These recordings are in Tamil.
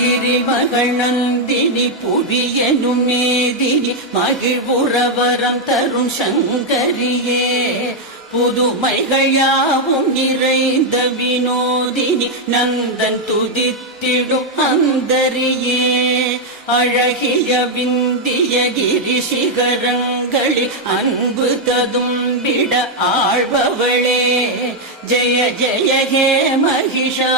கிரிமகள் நந்தினி புவியனும் மேதினி மகிழ்வுறவரம் தரும் சங்கரியே புதுமைகள் யாவும் நிறைந்த வினோதினி நந்தன் துதித்திடும் அந்தரியே அழகிய விந்திய கிரி சிகரங்களில் அன்பு ததும்பிட ஆழ்பவளே ஜெய ஜெய ஹே மகிஷாசுரமர்த்தினி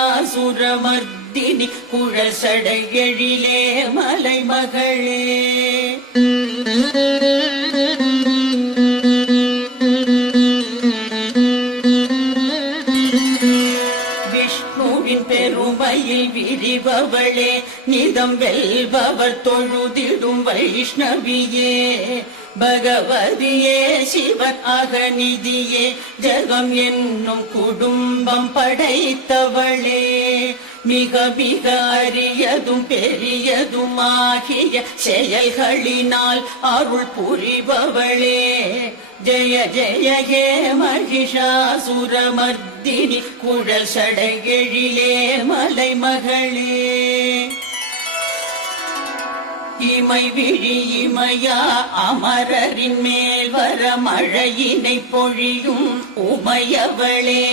குழசடை எழிலே மலைமகளே. பெருமையில் விரிபவளே நிதம் வெல்பவர் தொழுதிடும் வைஷ்ணவியே பகவதியே சிவன் அகநிதியே ஜகம் என்னும் குடும்பம் படைத்தவளே மிக மிக அரியதும் பெரியதுமாகிய செயல்களினால் அருள் புரிபவளே ஜெய ஜெய ஹே மகிஷாசுரமர்த்தினி குழல் சடையெழிலே மலைமகளே. இமை விழி இமையா அமரரின் மேல் வர மழையினை பொழியும் உமையவளே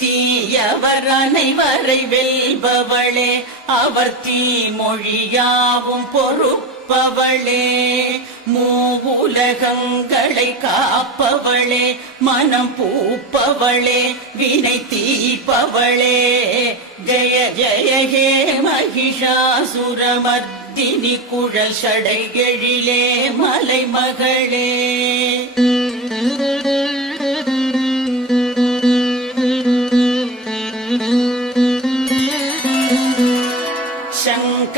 தீயவர் அனைவரை வெல்பவளே அவர் தீமொழியாவும் பொறுப்பவளே மூவுலகங்களை காப்பவளே மனம் பூப்பவளே வினை தீப்பவளே ஜெய ஜெய ஹே மகிஷாசுரமர்த்தினி குழல் சடை எழிலே மலைமகளே.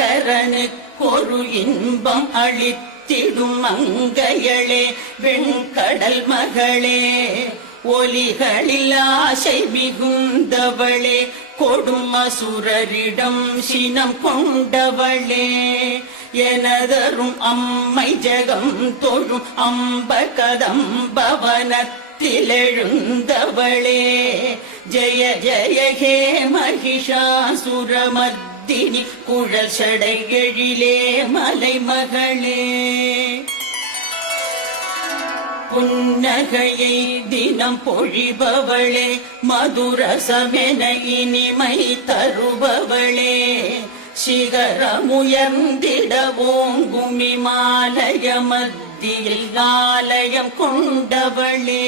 சங்கரனுக்கொரு இன்பம் அளித்திடும் மங்கையளே வெண்கடல் மகளே ஒலிகளில் ஆசை மிகுந்தவளே கொடும் அசுரரிடம் சினம் கொண்டவளே எனதரும் அம்மை ஜகம் தொழும் அம்ப கதம்பவனத்திலெழுந்தவளே ஜெய ஜெய ஹே மகிஷாசுரமர்த்தினி குழல் சடை எழிலே மலைமகளே. புன்னகையை தினம் பொழிபவளே மதுரசமென இனிமை தருபவளே சிகரமுயர்ந்திட ஓங்குமி மாலய மத்தியில் ஆலயம் கொண்டவளே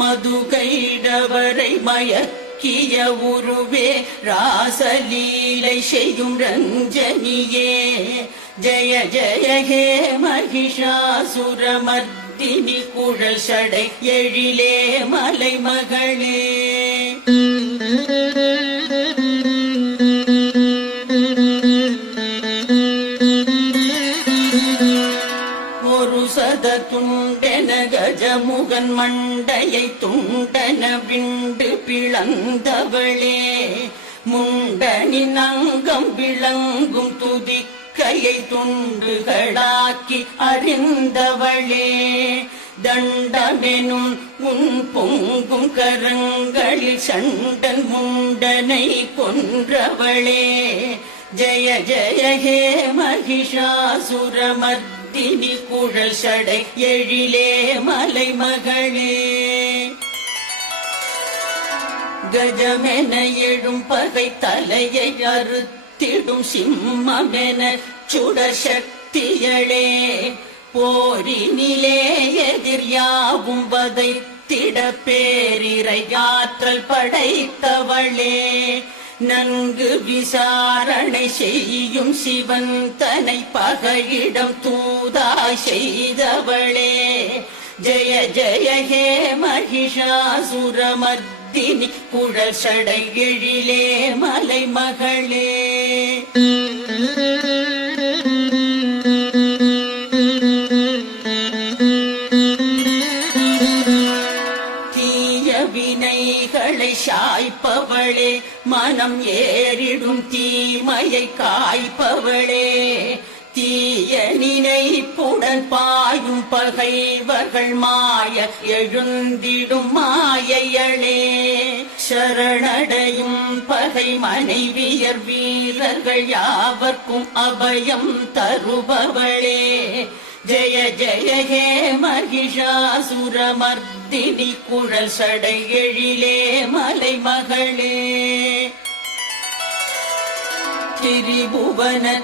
மதுகைடவரை மயக்கிய உருவே ராசலீலை செய்யும் ரஞ்சனியே ஜெய ஜெய ஹே மகிஷாசுரமர்த்தினி குழல் சடை எழிலே மலைமகளே. ஒரு சத துண்டென கஜமுகன் மண்டையை துண்டன விண்டு பிளந்தவளே முண்டனின் அங்கம் விளங்கும் துதி கையை துண்டுகளாக்கி அறிந்தவளே தண்டமெனும் உன் பொங்கும் கரங்களில் சண்டன் முண்டனை கொன்றவளே ஜெய ஜெய ஹே மகிஷாசுரமர்த்தினி குழல் சடை எழிலே மலைமகளே. கஜமென எழும் பகை தலையை அறுத்திடும் சிம்மமென சுடசக்தியளே போரினிலே எதிர் யாவும் வதைத்திட பேரிரையாற்றல் படைத்தவளே நன்கு விசாரணை செய்யும் சிவன் தனை பகையிடம் தூதாய் செய்தவளே ஜெய ஜெய ஹே மகிஷாசுரமர்த்தினி குழல் சடை எழிலே மலைமகளே. வினைகளை சாய்ப்பவளே மனம் ஏறிடும் தீமையை காய்ப்பவளே தீய நினைப்புடன் பாயும் பகைவர்கள் மாய எழுந்திடும் மாயையளே சரணடையும் பகை பகை மனைவியர் வீரர்கள் யாவர்க்கும் அபயம் தருபவளே ஜெய ஜெய ஹே மகிஷாசுரமர்த்தினி குழல் சடை எழிலே மலைமகளே திரிபுவனத்திலும்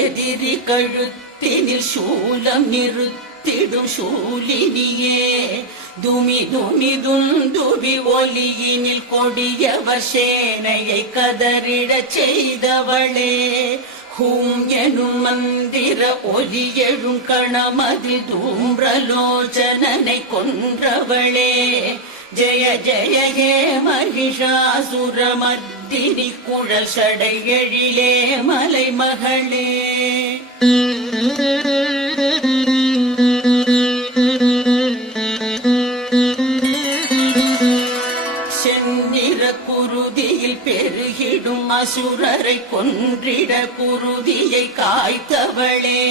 எதிரி கழுத்தினில் சூலம் நிறுத்திடும் சூலினியே துமி துமி துந்துபி ஒலியினில் கொடியவர் சேனையை கதறிடச் செய்தவளே ஹூம் எனும் மந்திர ஒலி எழும் கணமதி தூம்ரலோச்சனனை கொன்றவளே ஜெய ஜெய ஹே மகிஷாசுரமர்த்தினி குழல் சடை எழிலே மலைமகளே செந்நிற குருதியில் பெருகிடும் அசுரரை கொன்றிட குருதியை காய்த்தவளே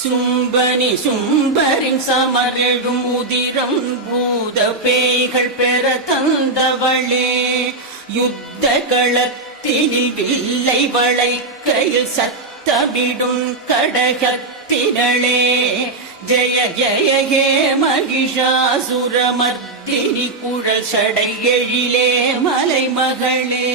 சும்பனி சும்பரின் சமரெழும் உதிரம் பூத பேய்கள் பெற தந்தவளே யுத்த களத்தினில் வில்லை வளைக்கையில் சத்தமிடும் கடகத்தினளே ஜெய ஜெய ஹே மகிஷாசுரமர்த்தினி குழல் சடை எழிலே மலைமகளே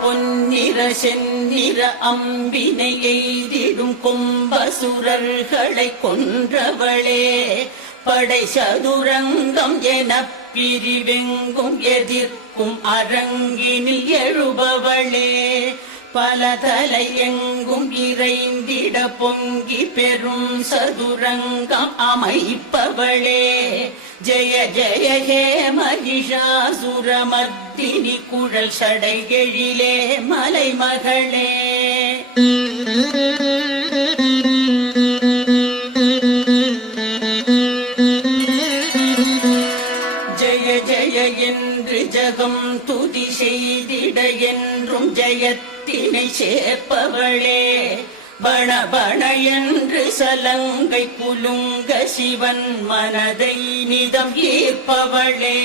பொன்னிற செந்நிற அம்பினை எய்திடும் கொம்பசுரர்களை கொன்றவளே படை சதுரங்கம் என பிரிவெங்கும் எதிர்க்கும் அரங்கினில் எழுபவளே பல தலை எங்கும் இறைந்திட பொங்கி பெரும் சதுரங்கம் அமைப்பவளே ஜெய ஜெய ஹே மகிஷாசுரமர்த்தினி குழல் சடை எழிலே மலைமகளே ஜெய ஜெய என்று ஜகம் துதி செய்திட என்றும் ஜெயத்தினை சேர்ப்பவளே பண பண என்று சலங்கை குலுங்க சிவன் மனதை நிதம் ஈர்ப்பவளே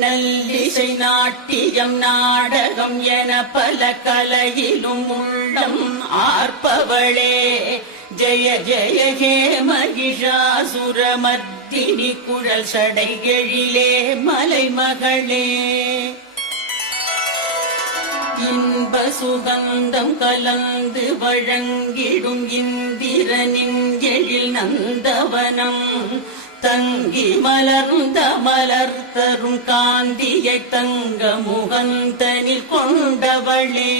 நல்லிசை நாட்டியம் நாடகம் என பல கலையிலும் உள்ளம் ஆர்ப்பவளே ஜெய ஜெய ஹே மகிஷாசுரமர்த்தினி குழல் சடை எழிலே மலைமகளே இன்ப சுகந்தம் கலந்து வழங்கிடும் இந்திரனின் எழில் நந்தவனம் தங்கி மலர்ந்த மலர் தரும் காந்தியை தங்க முகந்தனில் கொண்டவளே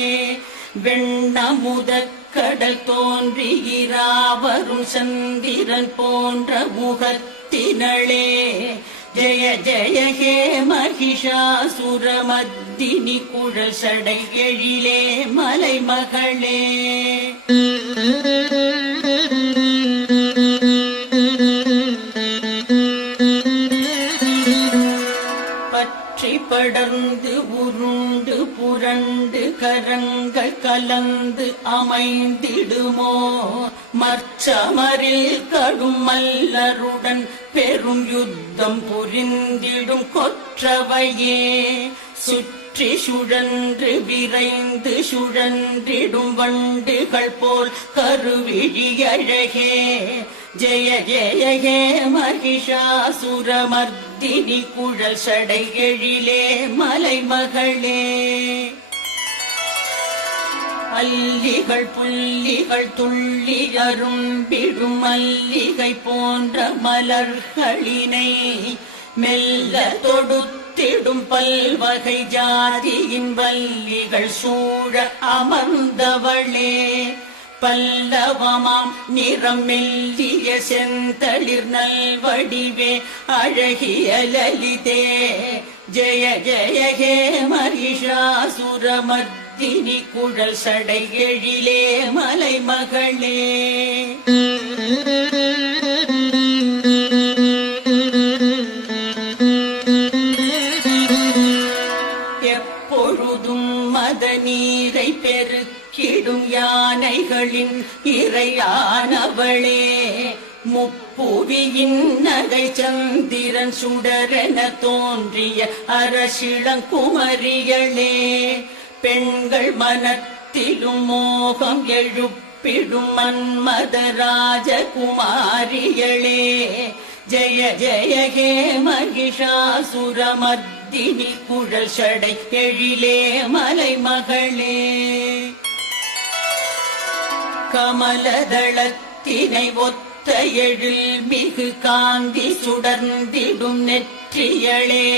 வெண்ணமுத கடல் தோன்றியிராவரும் சந்திரன் போன்ற முகத்தினளே ஜெய ஜெய ஹே மகிஷாசுரமர்த்தினி குழல் சடை எழிலே மலைமகளே பற்றி படர்ந்து உருண்டு புரண்டு கரங்கள் கலந்து அமைந்திடுமோ மற்சமரில் கடும் மல்லருடன் பெரும் யுத்தம் புரிந்திடும் கொற்றவையே சுற்றி சுழன்று விரைந்து சுழன்றிடும் வண்டுகள் போல் கருவிழி அழகே ஜெய ஜெய ஹே மகிஷாசுரமர்த்தினி குழல் சடை எழிலே மலைமகளே அல்லிகள் புள்ளிகள் துள்ளி அரும்பிடும் மல்லிகை போன்ற மலர்களினை மெல்ல தொடுத்திடும் பல்வகை ஜாதியின் வல்லிகள் சூழ அமர்ந்தவளே பல்லவமாம் நிறம் மெல்லிய செந்தளிர் நல்வடிவே அழகிய லலிதே ஜெய ஜெய ஹே மகிஷாசுரமர்த்தினி குழல் சடை எழிலே மலைமகளே எப்பொழுதும் மத நீரை பெருக்கிடும் யானைகளின் இறையானவளே முப்பொழுதும் புவியின் நகை சந்திரன் சுடரென தோன்றிய அரசிளங்குமரிகளே, பெண்கள் மனத்திலும் மோகம் எழுப்பிடும் மன்மத ராஜகுமாரிகளே, ஜெய ஜெய ஹே மகிஷாசுரமர்த்தினி குழல் சடை எழிலே மலைமகளே. கமலதளத்தினை ஒத்த எழில் மிகு காந்தி சுடர்ந்திடும் நெற்றியளே,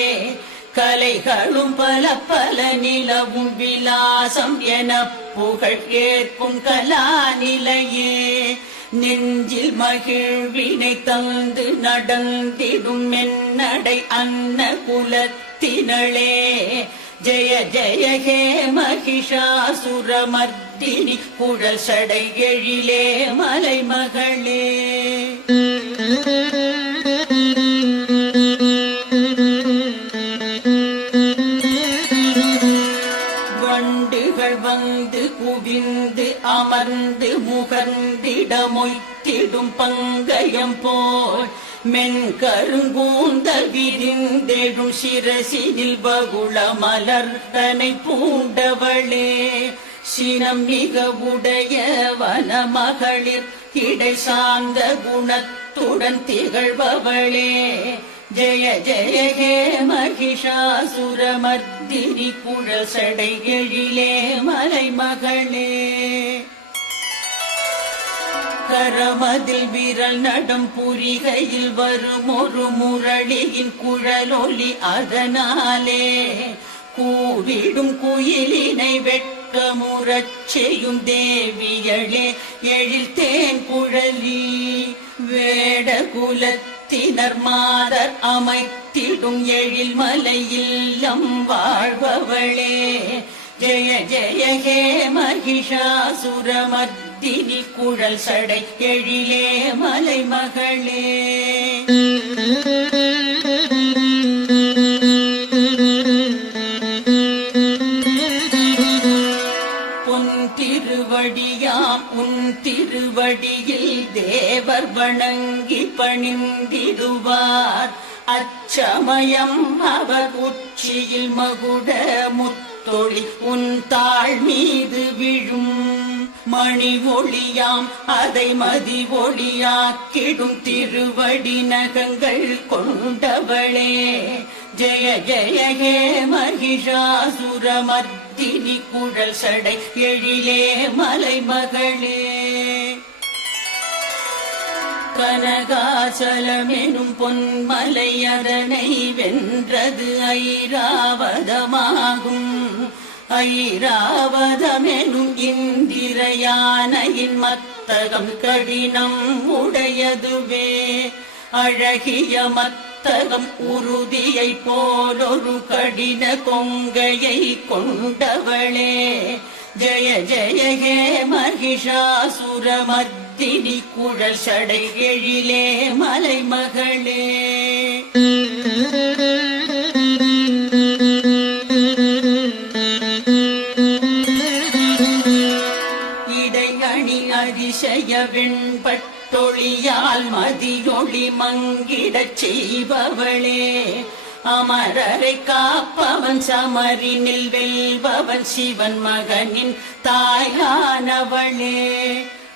கலைகளும் பல பல நிலவும் விலாசம் என புகழ் ஏற்கும் கலாநிலையே, நெஞ்சில் மகிழ்வினை தந்து நடந்திடும் மென்னடை அன்ன குலத்தினளே, ஜெய ஜெய ஹே மகிஷாசுரமர்த்தினி குழல் சடை எழிலே மலைமகளே. வண்டுகள் வந்து குவிந்து அமர்ந்து முகர்ந்திட மொய்த்திடும் பங்கயம் போல், மென்கருங்கூந்தல் விரிந்தெழும் சிரசினில் பகுள மலர்தனை பூண்டவளே, சினம் மிக உடைய வனமகளிர் இடை சார்ந்த குணத்துடன் திகழ்பவளே, ஜெய ஜெய ஹே மகிஷாசுரமர்த்தினி குழல் சடை எழிலே மலைமகளே. கரமதில் விரல் நடம் புரிகையில் வரும் ஒரு முரளியின் குழலொலி, அதனாலே கூவிடும் குயிலினை வெட்கமுறச் செய்யும் தேவியளே, எழில் தேன் குழலி, வேட குலத்தினர் மாதர் அமைத்திடும் எழில் மலையில்லம் வாழ்பவளே, ஜெய ஜெய ஹே மகிஷாசுரமர்த்தினி குழல் சடை எழிலே மலைமகளே. பொன் திருவடியாம் உன் திருவடியில் தேவர் வணங்கி பணிந்திடுவார், அச்சமயம் அவர் உச்சியில் மகுட முத்தொளி உன் தாழ் மீது விழும், மணி ஒளியாம் அதை மதி ஒளியாக்கிடும் திருவடி நகங்கள் கொண்டவளே, ஜெய ஜெய ஹே மகிஷாசுரமர்த்தினி குழல் சடை எழிலே மலைமகளே. கனகாசலமெனும் பொன்மலை அதனை வென்றது ஐராவதமாகும், ஐராவதமெனும் இந்திரயானையின் மத்தகம் கடினம் உடையதுவே, அழகிய மத்தகம் உறுதியை போலொரு கடின கொங்கையை கொண்டவளே, ஜெய ஜெய ஹே மகிஷாசுரமர்த்தினி குழல் சடை எழிலே மலைமகளே. இடையணி அதிசய வெண்பட்டொளியால் மதியொளி மங்கிடச் செய்பவளே, அமரரை காப்பவன் சமரினில் வெல்பவன் சிவன் மகனின் தாயானவளே,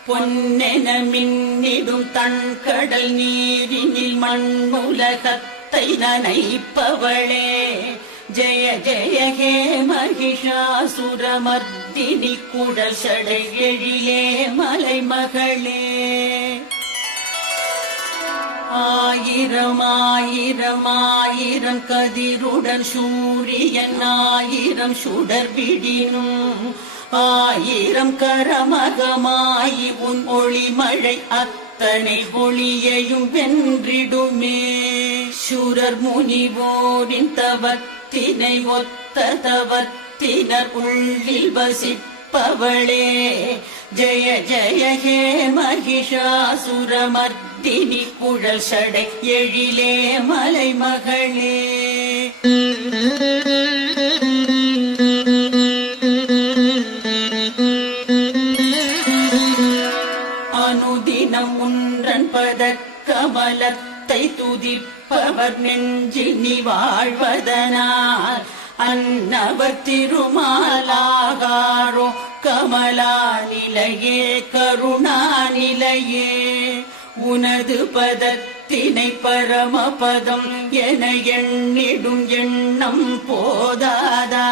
பொன்னென மின்னிடும் தன்கடல் நீரினில் மண்ணுலகத்தை நனைப்பவளே, ஜெய ஜெய ஹே மகிஷாசுரமர்த்தினி குழல் சடை எழிலே மலைமகளே. ஆயிரம் ஆயிரம் ஆயிரம் கதிருடன் சூரியன் ஆயிரம் சுடர் விடினும், ஆயிரம் கரமகமாயி உன் ஒளிமழை அத்தனை ஒளியையும் வென்றிடுமே, சுரர் முனிவோரின் தவத்தினை ஒத்த தவத்தினர் உள்ளில் வசிப்பவளே, ஜெய ஜெய ஹே மகிஷாசுரமர்த்தினி குழல் சடை எழிலே மலைமகளே. அனுதினம் உன்றன் பதக்கம துதிப்பவர் நெஞ்சினி வாழ்வதனால் அன்னவர் திருமாலாகாரோ கமலா நிலையே கருணா நிலையே உனது பதத்தினை பரமபதம் என எண்ணிடும் எண்ணம் போதாதா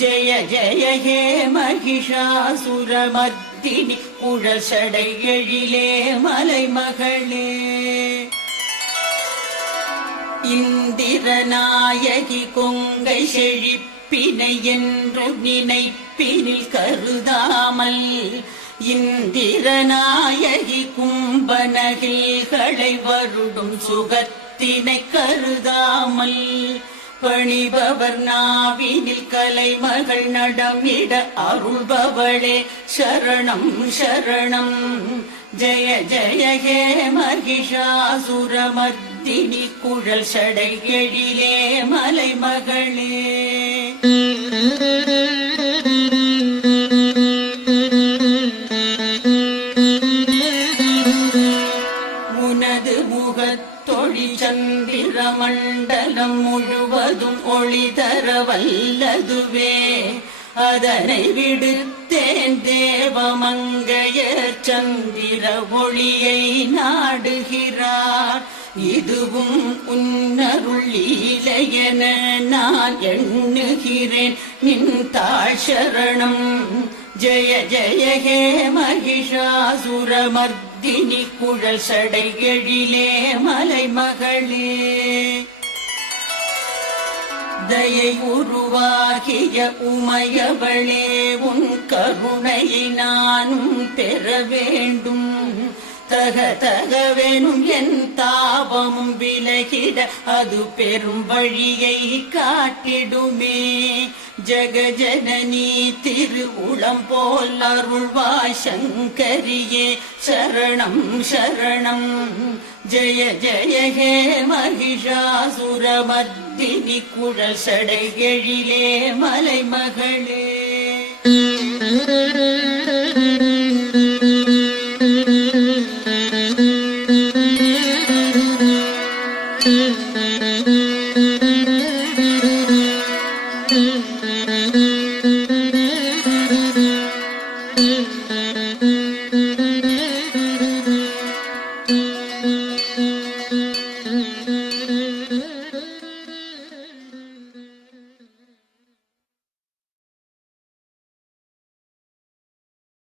ஜெய ஜெய ஹே மகிஷாசுரமர்த்தினி குழசடை எழிலே மலைமகளே இந்திரநாயகி கொங்கை செழிப்பினை என்று நினைப்பினில் கருதாமல் இந்திரநாயகி கும்பநகில்களை வருடும் சுகத்தினை கருதாமல் பணிபவர் நாவினில் கலைமகள் நடமிட அருள்பவளே சரணம் சரணம் ஜெய ஜெய ஹே மகிஷாசுரமர்த்தினி குழல் சடை எழிலே மலைமகளே உனது முகத்தொழி சந்திர மண்டலம் முழுவதும் ஒளி தர வல்லதுவே அதனை விடுத்தேன் தேவமங்கைய சந்திர ஒளியை நாடுகிறார் இதுவும் உன்னருள் லீலையென நான் எண்ணுகிறேன் நின் தாழ் சரணம் ஜெய ஜெய ஹே மகிஷாசுரமர்த்தினி குழல் சடை எழிலே மலைமகளே தயை உருவாகிய உமையவளே உன் கருணையை நானும் பெற வேண்டும் தக தகவெனும் என் தாபமும் விலகிட அது பெரும் வழியை காட்டிடுமே ஜெகஜனனி திருவுளம் போல் அருள்வாய் சங்கரியே சரணம் சரணம் ஜெய ஜெய ஹே மகிஷாசுரமர்த்தினி குழல் சடை எழிலே மலைமகளே